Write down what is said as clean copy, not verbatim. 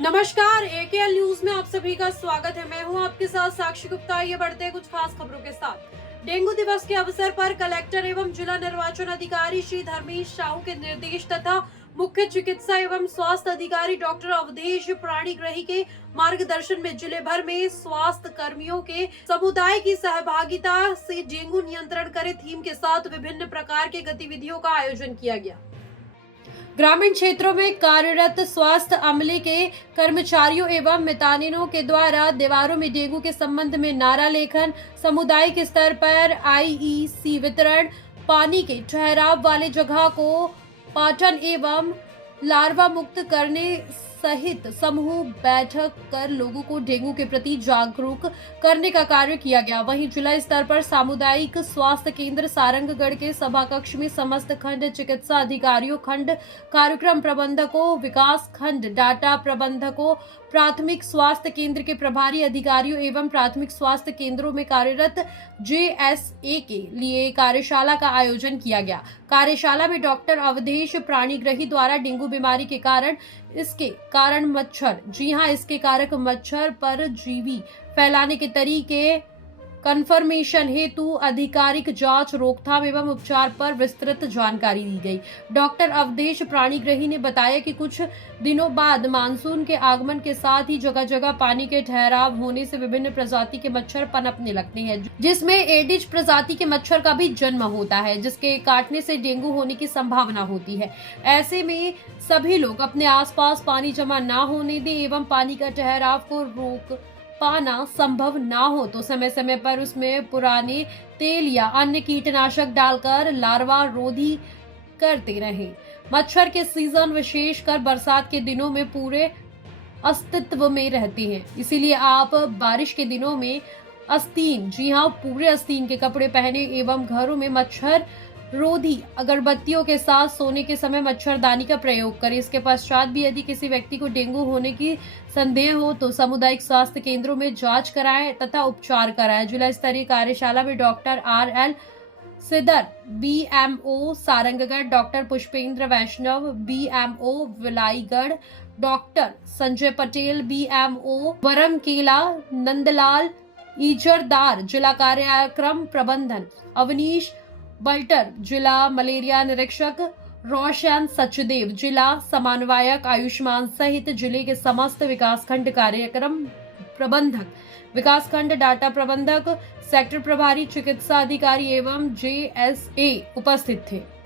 नमस्कार, एकेएल न्यूज में आप सभी का स्वागत है। मैं हूं आपके साथ साक्षी गुप्ता। ये बढ़ते हैं कुछ खास खबरों के साथ। डेंगू दिवस के अवसर पर कलेक्टर एवं जिला निर्वाचन अधिकारी श्री धर्मेश साहू के निर्देश तथा मुख्य चिकित्सा एवं स्वास्थ्य अधिकारी डॉक्टर अवधेश प्राणीग्रही के मार्गदर्शन में जिले भर में स्वास्थ्य कर्मियों के समुदाय की सहभागिता से डेंगू नियंत्रण करे थीम के साथ विभिन्न प्रकार के गतिविधियों का आयोजन किया गया। ग्रामीण क्षेत्रों में कार्यरत स्वास्थ्य अमले के कर्मचारियों एवं मितानिनों के द्वारा दीवारों में डेंगू के संबंध में नारा लेखन, सामुदायिक स्तर पर आईईसी वितरण, पानी के ठहराव वाले जगह को पाटन एवं लार्वा मुक्त करने सहित समूह बैठक कर लोगों को डेंगू के प्रति जागरूक करने का कार्य किया गया। वहीं जिला स्तर पर सामुदायिक स्वास्थ्य केंद्र सारंगगढ़ के सभा कक्ष में समस्त खंड चिकित्सा अधिकारियों, खंड कार्यक्रम प्रबंधकों, विकास खंड डाटा प्रबंधकों, प्राथमिक स्वास्थ्य केंद्र के प्रभारी अधिकारियों एवं प्राथमिक स्वास्थ्य केंद्रों में कार्यरत जेएसए के लिए कार्यशाला का आयोजन किया गया। कार्यशाला में डॉक्टर अवधेश प्राणीग्रही द्वारा डेंगू बीमारी के कारण इसके कारण मच्छर, जी हां, इसके कारक मच्छर परजीवी फैलाने के तरीके, कन्फर्मेशन हेतु आधिकारिक जांच, रोकथाम एवं उपचार पर विस्तृत जानकारी दी गई। डॉक्टर अवधेश प्राणीग्रही ने बताया कि कुछ दिनों बाद मानसून के आगमन के साथ ही जगह जगह पानी के ठहराव होने से विभिन्न प्रजाति के मच्छर पनपने लगते हैं, जिसमें एडिज प्रजाति के मच्छर का भी जन्म होता है, जिसके काटने से डेंगू होने की संभावना होती है। ऐसे में सभी लोग अपने आसपास पानी जमा न होने दें एवं पानी का ठहराव को रोक पाना संभव ना हो तो समय समय पर उसमें पुराने तेल या अन्य कीटनाशक डालकर लार्वा रोधी करते रहें। मच्छर के सीजन विशेषकर बरसात के दिनों में पूरे अस्तित्व में रहते हैं, इसीलिए आप बारिश के दिनों में आस्तीन, जी हाँ, पूरे आस्तीन के कपड़े पहने एवं घरों में मच्छर रोधी अगरबत्तियों के साथ सोने के समय मच्छरदानी का प्रयोग करें। इसके पश्चात भी यदि किसी व्यक्ति को डेंगू होने की संदेह हो तो सामुदायिक स्वास्थ्य केंद्रों में जांच कराएं तथा उपचार कराएं। जिला स्तरीय कार्यशाला में doctor RL Sidar BMO Sarangarh, doctor Pushpendra Vaishnav BMO Bilaigarh, doctor Sanjay Patel BMO Varangkela, Nandlal Ijardar जिला कार्यक्रम प्रबंधन, अवनीश बल्टर जिला मलेरिया निरीक्षक, रोशन सचदेव जिला समन्वयक आयुष्मान सहित जिले के समस्त विकासखंड कार्यक्रम प्रबंधक, विकासखंड डाटा प्रबंधक, सेक्टर प्रभारी, चिकित्सा अधिकारी एवं जेएसए उपस्थित थे।